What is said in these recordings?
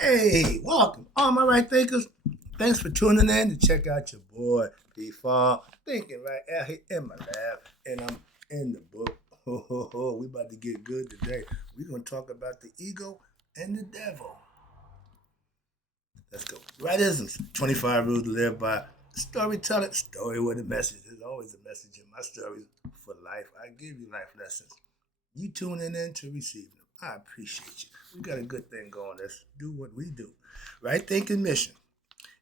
Hey, welcome, all my right thinkers. Thanks for tuning in to check out your boy P-Fall. Thinking right out here in my lab, and I'm in the book. We about to get good today. We're gonna talk about the ego and the devil. Let's go. Rightisms. 25 rules to live by. Storyteller. Story with a message. There's always a message in my stories for life. I give you life lessons. You tuning in to receive them. I appreciate you. We got a good thing going. Let's do what we do. Right thinking mission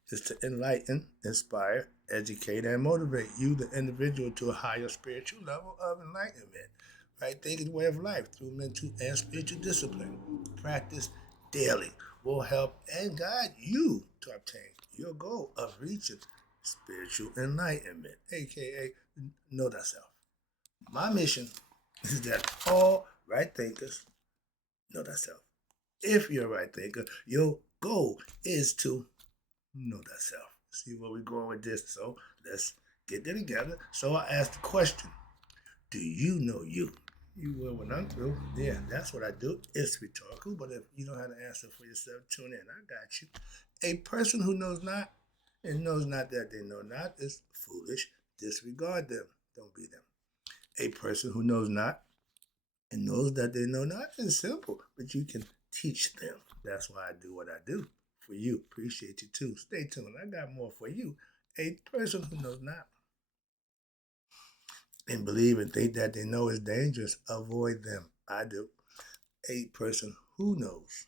is to enlighten, inspire, educate, and motivate you, the individual, to a higher spiritual level of enlightenment. Right thinking way of life through mental and spiritual discipline. Practice daily will help and guide you to obtain your goal of reaching spiritual enlightenment, aka know thyself. My mission is that all right thinkers know thyself. If you're a right thinker, your goal is to know thyself. See where we're going with this. So let's get there together. So I asked the question, do you know you? You will when I'm through. Yeah, that's what I do. It's rhetorical, but if you don't have an answer for yourself, tune in. I got you. A person who knows not and knows not that they know not is foolish. Disregard them. Don't be them. A person who knows not and knows that they know not is simple, but you can teach them. That's why I do what I do for you. Appreciate you too. Stay tuned. I got more for you. A person who knows not and believe and think that they know is dangerous, avoid them. I do. A person who knows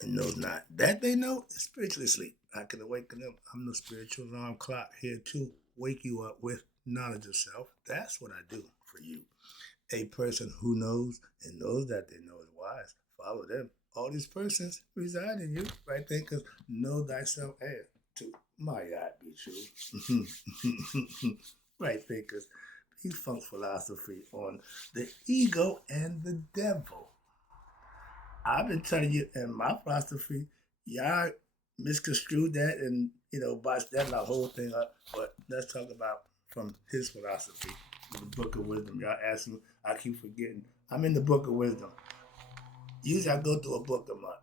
and knows not that they know is spiritually asleep. I can awaken them. I'm the spiritual alarm clock here to wake you up with knowledge of self. That's what I do for you. A person who knows and knows that they know is wise. Follow them. All these persons reside in you, right? Thinkers know thyself as to my God be true. Right thinkers. Peace Funk philosophy on the ego and the devil. I've been telling you in my philosophy, y'all misconstrued that and botched that whole thing up. But let's talk about from his philosophy, the Book of Wisdom. Y'all ask me, I keep forgetting. I'm in the Book of Wisdom. Usually I go through a book a month.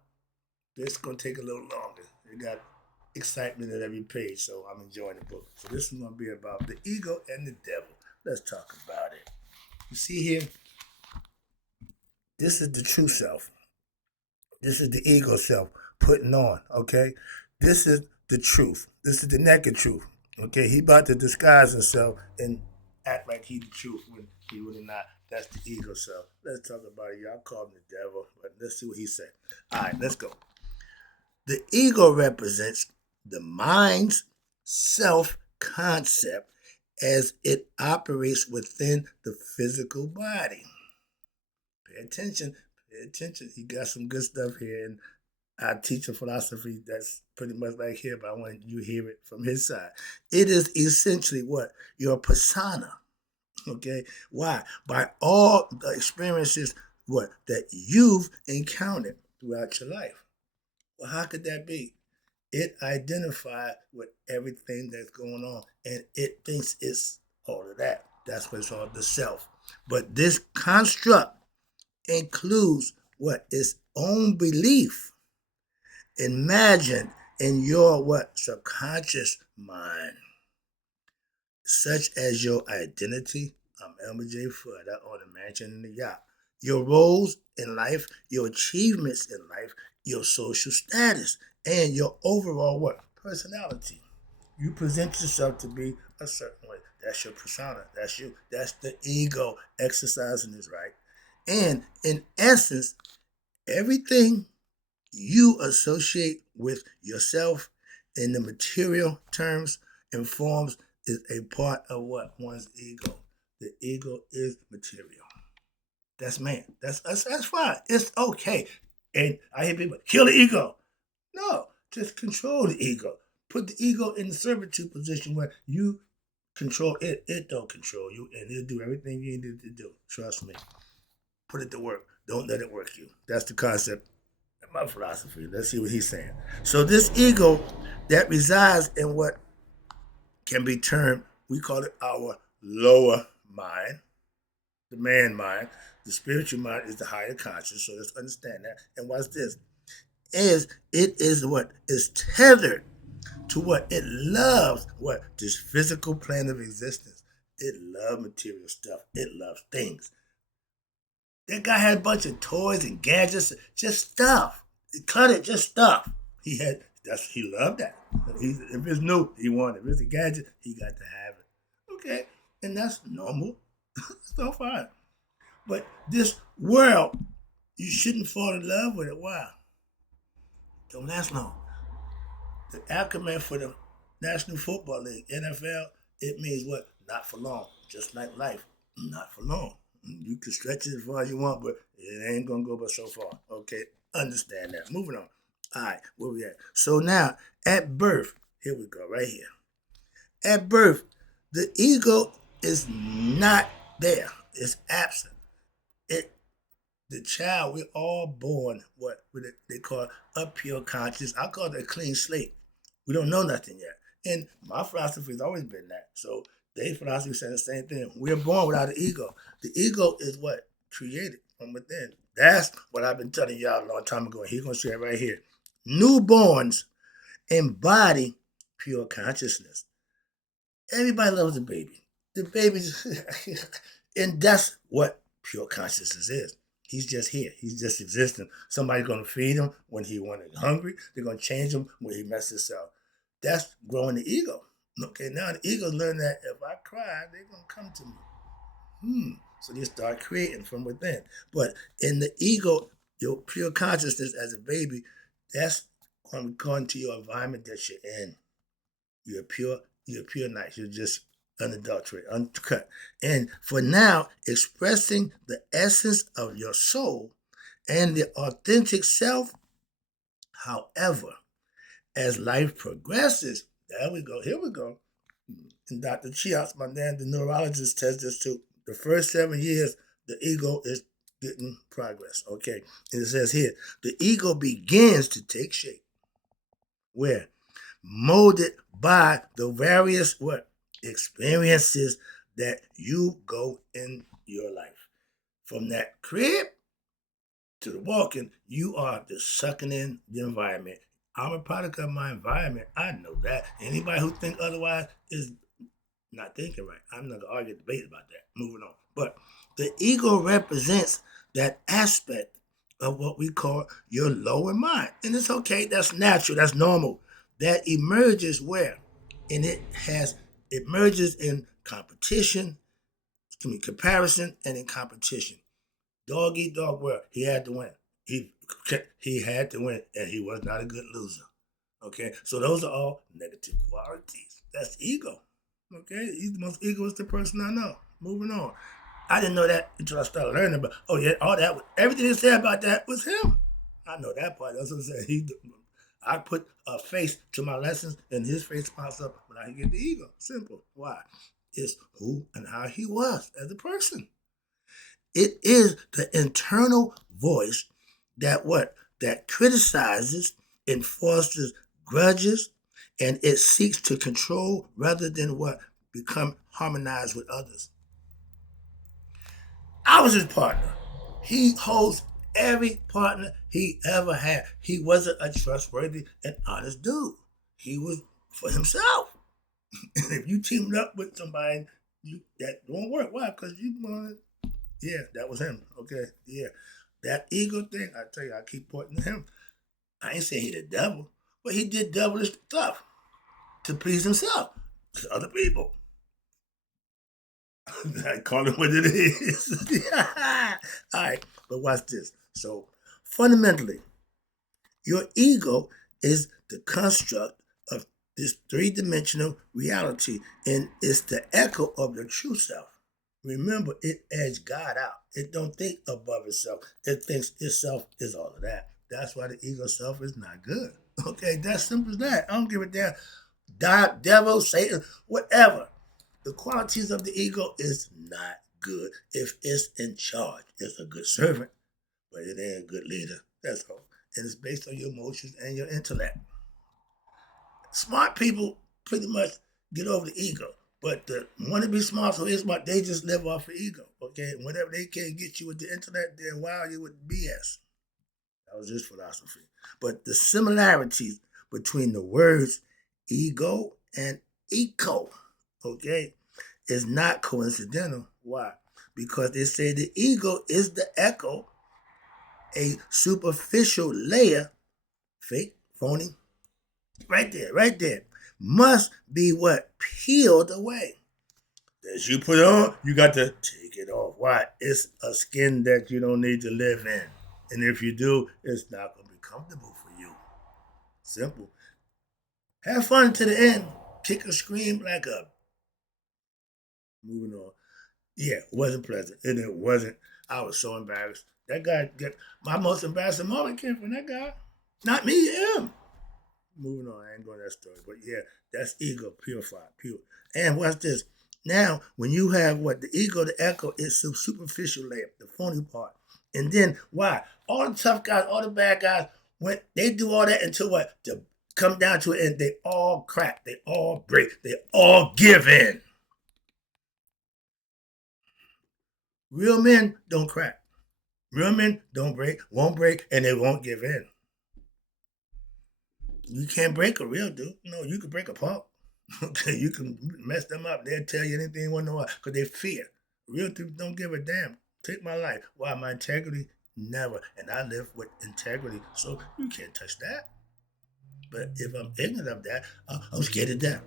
This is gonna take a little longer. It got excitement at every page, so I'm enjoying the book. So this is gonna be about the ego and the devil. Let's talk about it. You see here, this is the true self. This is the ego self putting on, okay? This is the truth. This is the naked truth, okay? He about to disguise himself and act like he the truth when he really not. That's the ego self. Let's talk about it. Y'all call him the devil, but let's see what he said. All right, let's go. The ego represents the mind's self-concept as it operates within the physical body. Pay attention. Pay attention. He got some good stuff here, and I teach a philosophy that's pretty much like here, but I want you to hear it from his side. It is essentially what? Your persona. Okay? Why? By all the experiences what that you've encountered throughout your life. Well, how could that be? It identified with everything that's going on, and it thinks it's all of that. That's what's called the self. But this construct includes what? Its own belief imagined in your what? Subconscious mind, such as your identity. I'm Elmer J. Fudd. I own a mansion in the yacht. Your roles in life, your achievements in life, your social status, and your overall what? Personality. You present yourself to be a certain way. That's your persona. That's you. That's the ego exercising its right. And in essence, everything you associate with yourself in the material terms and forms is a part of what? One's ego. The ego is material. That's man. That's fine. It's okay. And I hear people kill the ego. No, just control the ego. Put the ego in the servitude position where you control it. It don't control you, and it'll do everything you need to do. Trust me. Put it to work. Don't let it work you. That's the concept in my philosophy. Let's see what he's saying. So this ego that resides in what can be termed, we call it our lower mind, the man mind. The spiritual mind is the higher conscious. So let's understand that. And watch this. is it is what is tethered to what it loves, what this physical plane of existence. It loves material stuff. It loves things. That guy had a bunch of toys and gadgets, just stuff. Cluttered, just stuff. He loved that. If it's new, he wanted it. If it's a gadget, he got to have it. Okay, and that's normal. So fine. But this world, you shouldn't fall in love with it. Why? Don't last long. The acronym for the National Football League, NFL, it means what? Not for long. Just like life, not for long. You can stretch it as far as you want, but it ain't gonna go but so far. Okay, understand that. Moving on. All right, where we at? So now, at birth, here we go, right here. At birth, the ego is not there. It's absent. It the child, we're all born what they call a pure conscious. I call it a clean slate. We don't know nothing yet. And my philosophy has always been that. So their philosophy said the same thing. We're born without an ego. The ego is what? Created from within. That's what I've been telling y'all a long time ago. He's going to say it right here. Newborns embody pure consciousness. Everybody loves a baby. The baby's, and that's what pure consciousness is. He's just here. He's just existing. Somebody's going to feed him when he wanted hungry. They're going to change him when he messes up. That's growing the ego. Okay, now the ego learn that if I cry, they're going to come to me. So they start creating from within. But in the ego, your pure consciousness as a baby, that's going to your environment that you're in. You're pure nice. You're just unadulterated, uncut. And for now, expressing the essence of your soul and the authentic self, however, as life progresses, there we go, here we go. And Dr. Chios, my man, the neurologist, says this too. The first 7 years, the ego is getting progress. Okay. And it says here, the ego begins to take shape. Where? Molded by the various experiences that you go in your life. From that crib to the walking, you are just sucking in the environment. I'm a product of my environment. I know that. Anybody who think otherwise is not thinking right. I'm not gonna argue debate about that. Moving on. But the ego represents that aspect of what we call your lower mind. And it's okay, that's natural, that's normal. That emerges where? And it merges in competition, comparison, and in competition. Dog eat dog world. He had to win. He had to win, and he was not a good loser. Okay, so those are all negative qualities. That's ego. Okay, he's the most egoistic person I know. Moving on. I didn't know that until I started learning about. Oh yeah, all that. Everything he said about that was him. I know that part. That's what I'm saying. I put a face to my lessons, and his face pops up when I get the ego. Simple. Why? It's who and how he was as a person. It is the internal voice that that criticizes and fosters grudges, and it seeks to control rather than become harmonized with others. I was his partner. He holds every partner he ever had. He wasn't a trustworthy and honest dude. He was for himself. And if you teamed up with somebody, that won't work. Why? Because you wanted. Yeah, that was him. Okay, yeah. That ego thing, I tell you, I keep pointing to him. I ain't saying he the devil, but he did devilish stuff to please himself, to other people. I call it what it is. All right, but watch this. So, fundamentally, your ego is the construct of this three-dimensional reality, and it's the echo of your true self. Remember, it edges God out. It don't think above itself. It thinks itself is all of that. That's why the ego self is not good. Okay, that's simple as that. I don't give a damn. God, devil, Satan, whatever. The qualities of the ego is not good if it's in charge. It's a good servant, but it ain't a good leader. That's all. And it's based on your emotions and your intellect. Smart people pretty much get over the ego. But the want to be smart, so it's smart, they just live off of ego. Okay? Whenever they can't get you with the intellect, then wow, you with BS. That was his philosophy. But the similarities between the words ego and eco, okay, is not coincidental. Why? Because they say the ego is the echo, a superficial layer, fake, phony, right there, must be what? Peeled away. As you put it on, you got to take it off. Why? It's a skin that you don't need to live in. And if you do, it's not going to be comfortable for you. Simple. Have fun to the end. Kick or scream like a. Moving on. Yeah, it wasn't pleasant. And it wasn't. I was so embarrassed. That guy, my most embarrassing moment came from that guy. Not me, him. Moving on, I ain't going to that story. But yeah, that's ego, purified, pure. And what's this? Now, when you have what? The ego, the echo, is the superficial layer, the phony part. And then, why? All the tough guys, all the bad guys, when they do all that until what? To come down to it, and they all crack, they all break, they all give in. Real men don't crack. Real men don't break, won't break, and they won't give in. You can't break a real dude. No, you can break a punk. Okay, you can mess them up. They'll tell you anything you want to know because they fear. Real dudes don't give a damn. Take my life. Why? My integrity? Never. And I live with integrity. So you can't touch that. But if I'm ignorant of that, I'm scared of death.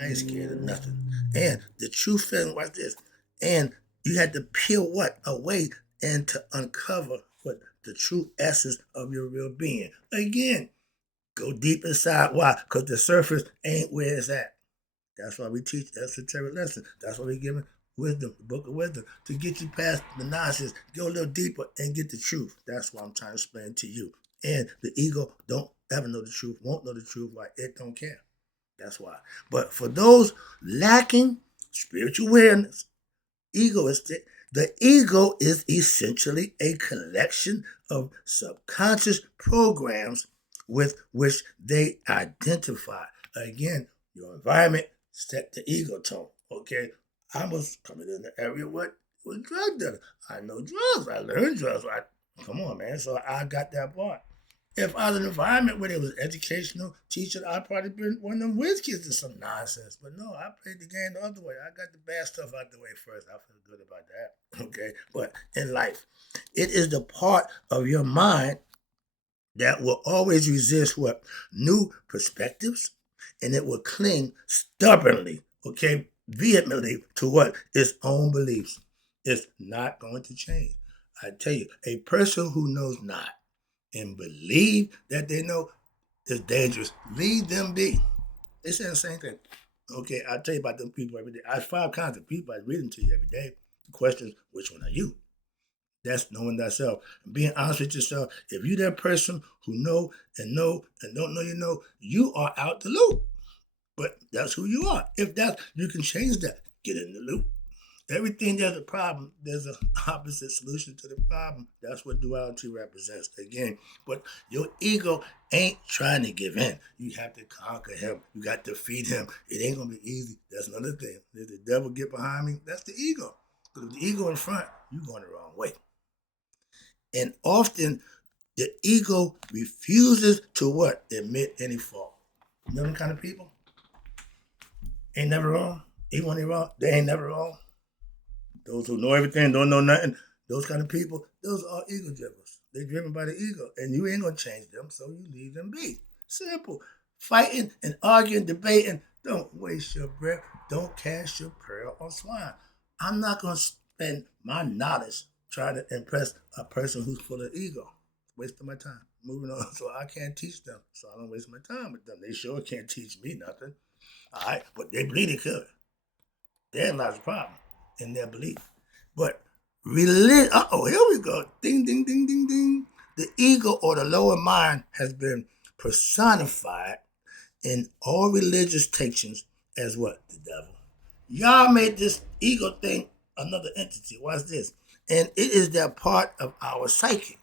I ain't scared of nothing. And the true feeling, watch this. And you had to peel what? Away and to uncover what? The true essence of your real being. Again, go deep inside. Why? Because the surface ain't where it's at. That's why we teach esoteric lessons. That's why we give wisdom, the book of wisdom, to get you past the nonsense, go a little deeper and get the truth. That's what I'm trying to explain to you. And the ego don't ever know the truth, won't know the truth. Why? It don't care. That's why. But for those lacking spiritual awareness, egoistic, the ego is essentially a collection of subconscious programs with which they identify. Again, your environment set the ego tone. Okay, I was coming in the area with drug dealer. I know drugs. I learned drugs. Come on, man. So I got that part. If I was in an environment where it was educational, teaching, I'd probably been one of them whiz kids or some nonsense. But no, I played the game the other way. I got the bad stuff out the way first. I feel good about that. Okay. But in life, it is the part of your mind that will always resist what? New perspectives, and it will cling stubbornly, okay, vehemently to what? Its own beliefs. It's not going to change. I tell you, a person who knows not and believe that they know is dangerous. Leave them be. They say the same thing. Okay, I tell you about them people every day. I have 5 kinds of people. I read them to you every day. The question is, which one are you? That's knowing thyself. Being honest with yourself. If you're that person who know and don't know you are out the loop. But that's who you are. If that's, you can change that. Get in the loop. Everything there's a problem, there's an opposite solution to the problem. That's what duality represents. Again, but your ego ain't trying to give in. You have to conquer him. You got to feed him. It ain't gonna be easy. That's another thing. If the devil get behind me, that's the ego. But if the ego in front, you're going the wrong way. And often the ego refuses to what? Admit any fault. You know them kind of people? Ain't never wrong. Even when they wrong, they ain't never wrong. Those who know everything, don't know nothing, those kind of people, those are ego drivers. They're driven by the ego. And you ain't gonna change them, so you leave them be. Simple. Fighting and arguing, debating, don't waste your breath. Don't cast your pearl on swine. I'm not gonna spend my knowledge trying to impress a person who's full of ego. Wasting my time. Moving on. So I can't teach them. So I don't waste my time with them. They sure can't teach me nothing. All right, but they believe they could. Therein lies the problem in their belief. But religion, here we go. Ding, ding, ding, ding, ding. The ego or the lower mind has been personified in all religious teachings as what? The devil. Y'all made this ego thing another entity. Watch this. And it is that part of our psyche.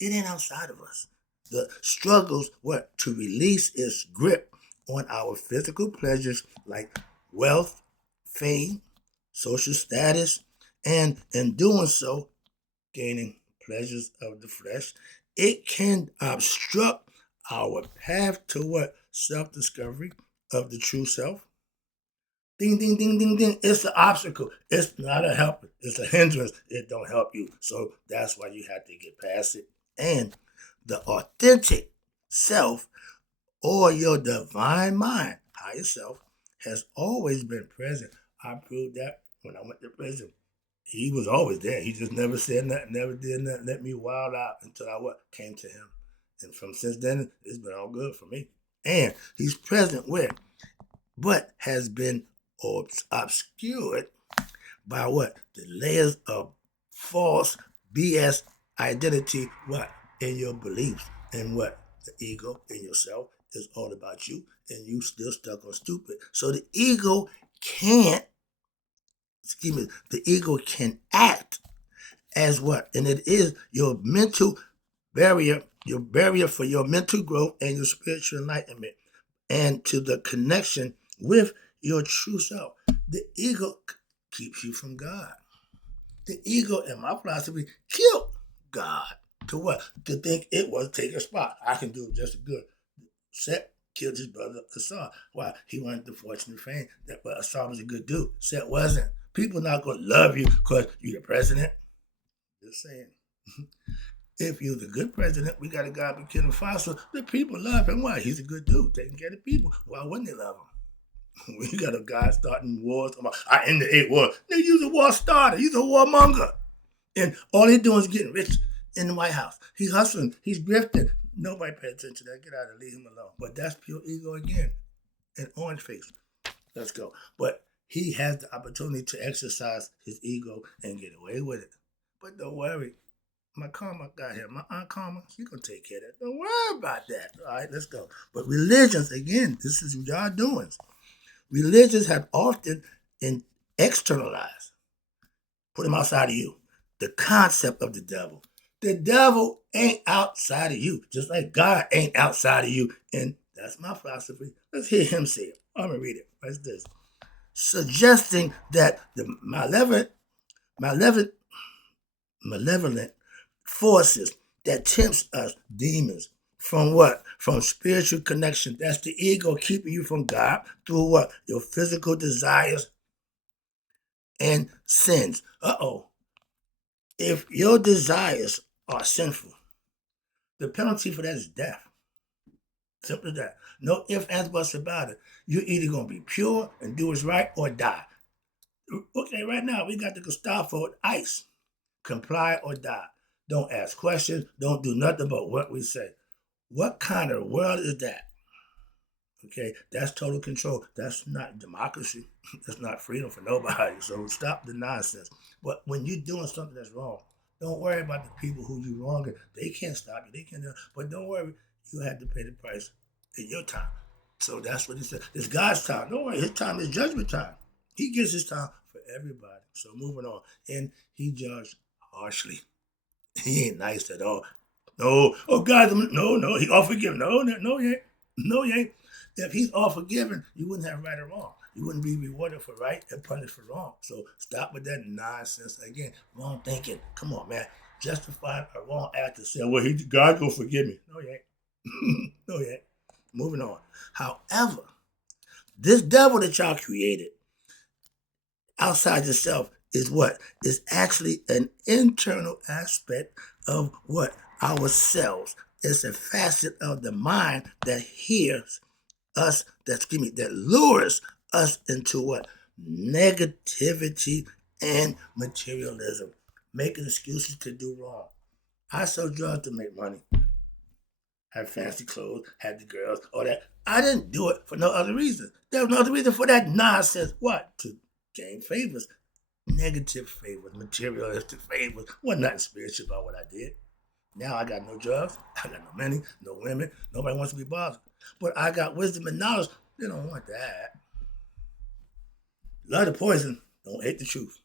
It ain't outside of us. The struggles, what? To release its grip on our physical pleasures like wealth, fame, social status, and in doing so, gaining pleasures of the flesh it can obstruct our path to what? Self-discovery of the true self. Ding, ding, ding, ding, ding. It's an obstacle. It's not a helper. It's a hindrance. It don't help you. So that's why you have to get past it. And the authentic self or your divine mind, higher self, has always been present. I proved that when I went to prison. He was always there. He just never said nothing, never did nothing, let me wild out until I came to him. And from since then, it's been all good for me. And he's present where? But has been obscured by what? The layers of false BS identity, what? In your beliefs. And what? The ego in yourself is all about you, and you still stuck on stupid. So the ego can't, excuse me, the ego can act as what? And it is your mental barrier, your barrier for your mental growth and your spiritual enlightenment and to the connection with your true self. The ego keeps you from God. The ego, in my philosophy, killed God. To what? To think it was taking a spot. I can do just as good. Set killed his brother Assad. Why? He wanted the fortune and fame. But Assad was a good dude. Set wasn't. People not going to love you because you're the president. Just saying. If you're the good president, we got a guy been killing fossil. The people love him. Why? He's a good dude, taking care of the people. Why wouldn't they love him? We got a guy starting wars. I ended 8 wars. Nigga, you's a war starter. He's a warmonger. And all he's doing is getting rich in the White House. He's hustling. He's grifting. Nobody pay attention to that. Get out and leave him alone. But that's pure ego again. And orange face. Let's go. But he has the opportunity to exercise his ego and get away with it. But don't worry. My karma got here. My Aunt Karma, she gonna take care of that. Don't worry about that. All right, let's go. But religions, again, this is y'all doings. Religions have often externalized, put them outside of you, the concept of the devil. The devil ain't outside of you, just like God ain't outside of you. And that's my philosophy. Let's hear him say it. I'm gonna read it. What's this? Suggesting that the malevolent forces that tempts us, demons, from what? From spiritual connection. That's the ego keeping you from God through what? Your physical desires and sins. If your desires are sinful, the penalty for that is death. Simple as that. No ifs, ands, buts about it. You're either going to be pure and do what's right or die. Okay, right now we got the Gestapo ICE. Comply or die. Don't ask questions. Don't do nothing but what we say. What kind of world is that? Okay, that's total control. That's not democracy. That's not freedom for nobody. So stop the nonsense. But when you're doing something that's wrong, don't worry about the people who you wronging. They can't stop you. They can't. But don't worry, you have to pay the price in your time. So that's what he said. It's God's time. Don't worry, his time is judgment time. He gives his time for everybody. So moving on. And he judged harshly. He ain't nice at all. No, oh God, no, he all forgiven. No, he ain't. No, he ain't. If he's all forgiven, you wouldn't have right or wrong. You wouldn't be rewarded for right and punished for wrong. So stop with that nonsense. Again, wrong thinking. Come on, man. Justify a wrong act and say, well, God gonna forgive me. No, he ain't. No, he ain't. Moving on. However, this devil that y'all created outside yourself is what? Is actually an internal aspect of what? Ourselves. It's a facet of the mind that hears us, that lures us into what? Negativity and materialism. Making excuses to do wrong. I sold drugs to make money. Have fancy clothes, had the girls, all that. I didn't do it for no other reason. There was no other reason for that nonsense. What? To gain favors. Negative favors, materialistic favors. Wasn't nothing spiritual about what I did. Now I got no drugs, I got no money, no women, nobody wants to be bothered. But I got wisdom and knowledge. They don't want that. Love the poison, don't hate the truth.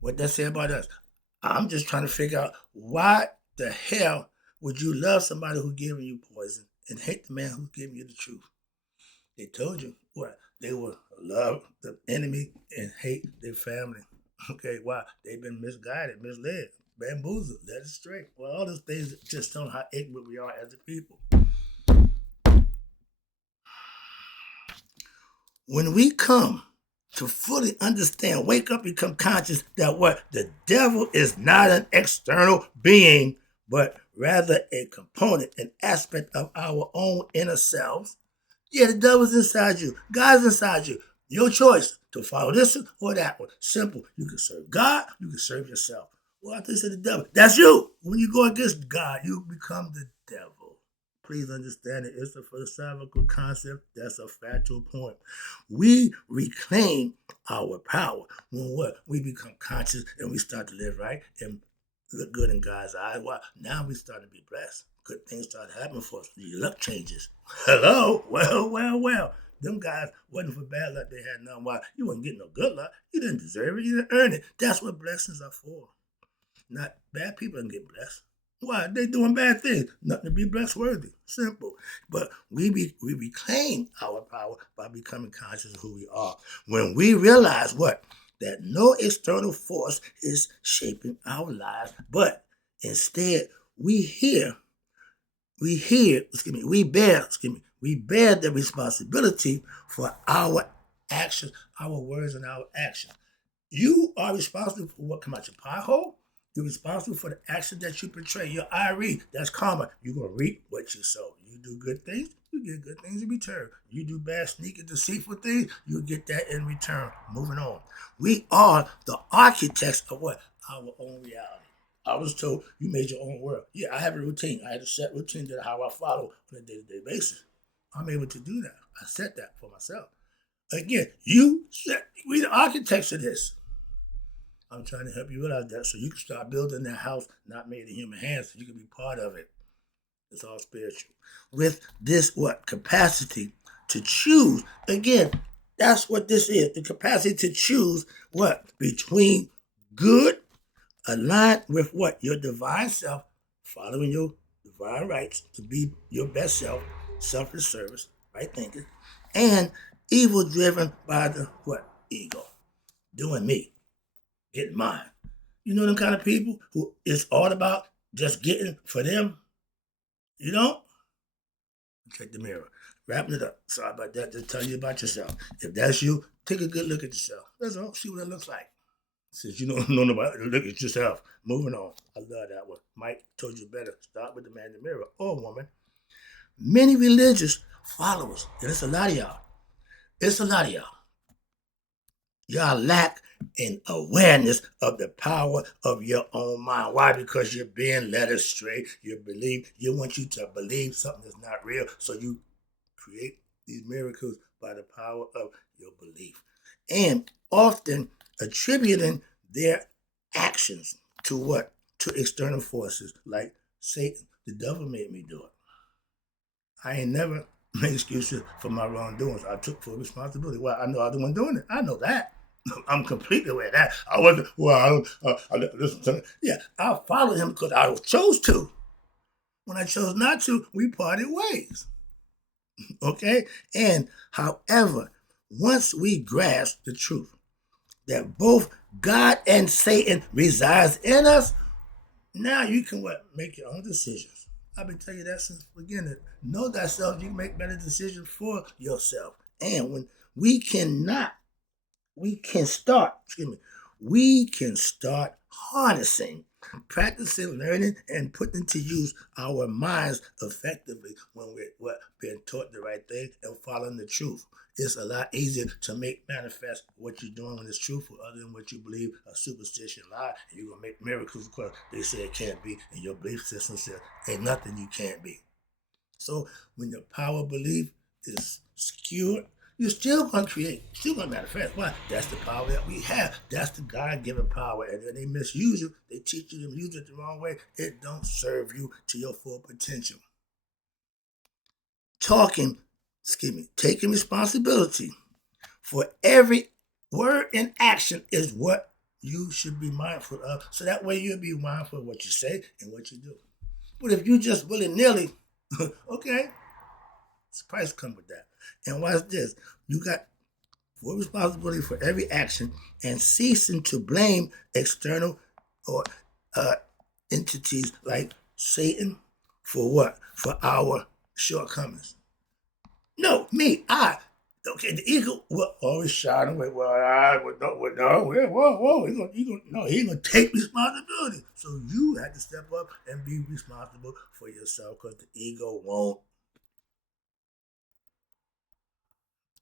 What that say about us? I'm just trying to figure out why the hell would you love somebody who's giving you poison and hate the man who's giving you the truth? They told you what? They will love the enemy and hate their family. Okay, why? They've been misguided, misled. bamboozled, led astray. Well, all those things just show how ignorant we are as a people. When we come to fully understand, wake up, become conscious that what the devil is not an external being, but rather a component, an aspect of our own inner selves. Yeah, the devil's inside you. God's inside you. Your choice to follow this one or that one. Simple. You can serve God, you can serve yourself. Well, I think it's the devil. That's you. When you go against God, you become the devil. Please understand it. It's a philosophical concept. That's a factual point. We reclaim our power when what? We become conscious and we start to live right and look good in God's eyes. Well, now we start to be blessed. Good things start happening for us. Your luck changes. Hello? Well. Them guys wasn't for bad luck. They had none. Why? You wasn't getting no good luck. You didn't deserve it. You didn't earn it. That's what blessings are for. Not bad people don't get blessed. Why? They doing bad things. Nothing to be blessed worthy. Simple. But we reclaim our power by becoming conscious of who we are. When we realize what? That no external force is shaping our lives, but instead we bear the responsibility for our actions, our words, and our actions. You are responsible for what comes out your pie hole. You're responsible for the action that you portray. Your IRE, that's karma. You're going to reap what you sow. You do good things, you get good things in return. You do bad, sneaky, deceitful things, you get that in return. Moving on. We are the architects of what? Our own reality. I was told you made your own world. Yeah, I have a routine. I had a set routine that how I follow on a day-to-day basis. I'm able to do that. I set that for myself. Again, we the architects of this. I'm trying to help you realize that so you can start building that house not made in human hands so you can be part of it. It's all spiritual. With this what? Capacity to choose. Again, that's what this is. The capacity to choose what? Between good, aligned with what? Your divine self, following your divine rights to be your best self, selfless service, right thinking, and evil driven by the what? Ego. Doing me. Getting mine. You know them kind of people who it's all about just getting for them. You know? Check the mirror. Wrapping it up. Sorry about that. Just tell you about yourself. If that's you, take a good look at yourself. That's all. See what it looks like. Since you don't know nobody, look at yourself. Moving on. I love that one. Mike told you better. Start with the man in the mirror or woman. Many religious followers, and it's a lot of y'all. It's a lot of y'all. Y'all lack an awareness of the power of your own mind. Why? Because you're being led astray. You want you to believe something that's not real. So you create these miracles by the power of your belief. And often attributing their actions to what? To external forces like Satan. The devil made me do it. I ain't never made excuses for my wrongdoings. I took full responsibility. Well, I know I'm the one doing it. I know that. I'm completely aware of that. I wasn't, I listen to him. Yeah, I followed him because I chose to. When I chose not to, we parted ways. Okay? And however, once we grasp the truth that both God and Satan resides in us, now you can what? Make your own decisions. I've been telling you that since the beginning. Know thyself, you can make better decisions for yourself. And when we can start harnessing, practicing, learning, and putting to use our minds effectively when we're being taught the right thing and following the truth. It's a lot easier to make manifest what you're doing when it's truthful, other than what you believe a superstition lie, and you're gonna make miracles because they say it can't be, and your belief system says ain't nothing you can't be. So when your power of belief is skewed, you're still going to create, still going to manifest. Why? That's the power that we have. That's the God-given power. And then they misuse it. They teach you to use it the wrong way. It don't serve you to your full potential. Taking responsibility for every word and action is what you should be mindful of. So that way you'll be mindful of what you say and what you do. But if you just willy-nilly, okay, it's a price come with that. And watch this. You got full responsibility for every action and ceasing to blame external or entities like Satan for what? For our shortcomings. No, me, I. Okay, the ego will always shine away. Well, whoa. He ain't gonna take responsibility. So you have to step up and be responsible for yourself because the ego won't.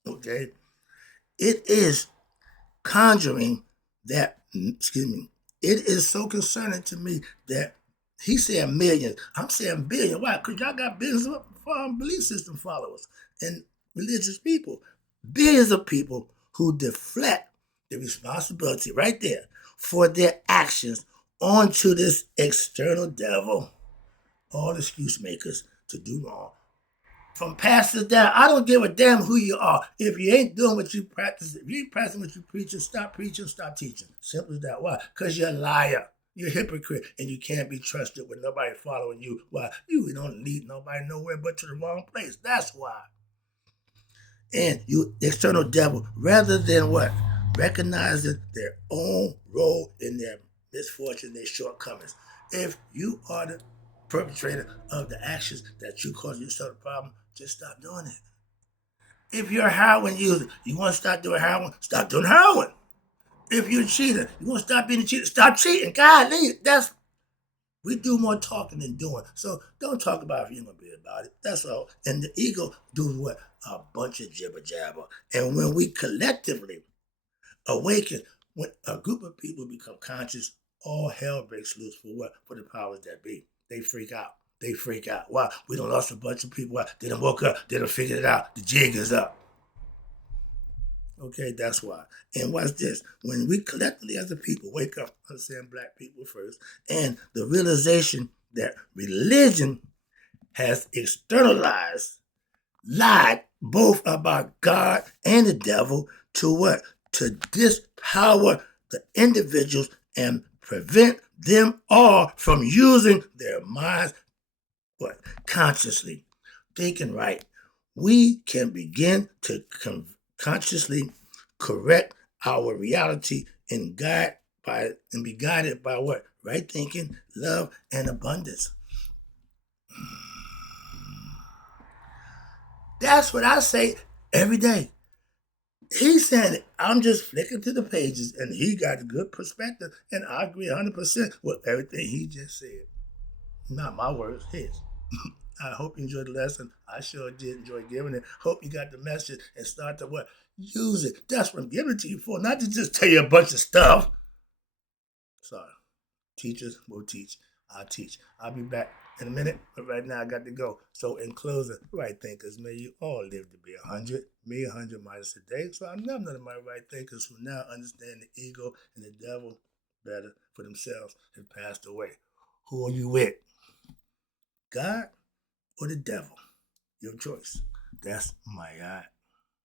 Okay, it is conjuring that. Excuse me. It is so concerning to me that he's saying millions. I'm saying billion. Why? Because y'all got billions of belief system followers and religious people. Billions of people who deflect the responsibility right there for their actions onto this external devil, all excuse makers to do wrong. From pastors down, I don't give a damn who you are. If you ain't doing what you practice, if you ain't practicing what you preaching, stop preaching, stop teaching. Simple as that. Why? Because you're a liar. You're a hypocrite, and you can't be trusted with nobody following you. Why? You don't lead nobody nowhere but to the wrong place. That's why. And you external devil, rather than what? Recognizing their own role in their misfortune, their shortcomings. If you are the perpetrator of the actions that you cause yourself a problem, just stop doing it. If you're a heroin user, you want to stop doing heroin, stop doing heroin. If you're a cheater, you want to stop being a cheater, stop cheating. God, we do more talking than doing. So don't talk about if you're gonna be about it. That's all. And the ego does what? A bunch of jibber jabber. And when we collectively awaken, when a group of people become conscious, all hell breaks loose for what? For the powers that be. They freak out. They freak out. Why? We done lost a bunch of people. Why? They done woke up. They done figured it out. The jig is up. Okay, that's why. And watch this. When we collectively as a people wake up, I'm saying black people first, and the realization that religion has externalized, lied both about God and the devil to what? To dispower the individuals and prevent them all from using their minds, what? Consciously, thinking right. We can begin to consciously correct our reality and be guided by what? Right thinking, love, and abundance. That's what I say every day. He's saying it. I'm just flicking through the pages, and he got a good perspective, and I agree 100% with everything he just said. Not my words, his. I hope you enjoyed the lesson. I sure did enjoy giving it. Hope you got the message and start to what? Use it. That's what I'm giving it to you for, not to just tell you a bunch of stuff. Sorry. Teachers will teach. I'll teach. I'll be back in a minute, but right now I got to go. So in closing, right thinkers, may you all live to be 100. Me 100 minus a day. So I'm none of my right thinkers who now understand the ego and the devil better for themselves have passed away. Who are you with? God or the devil? Your choice. That's my God.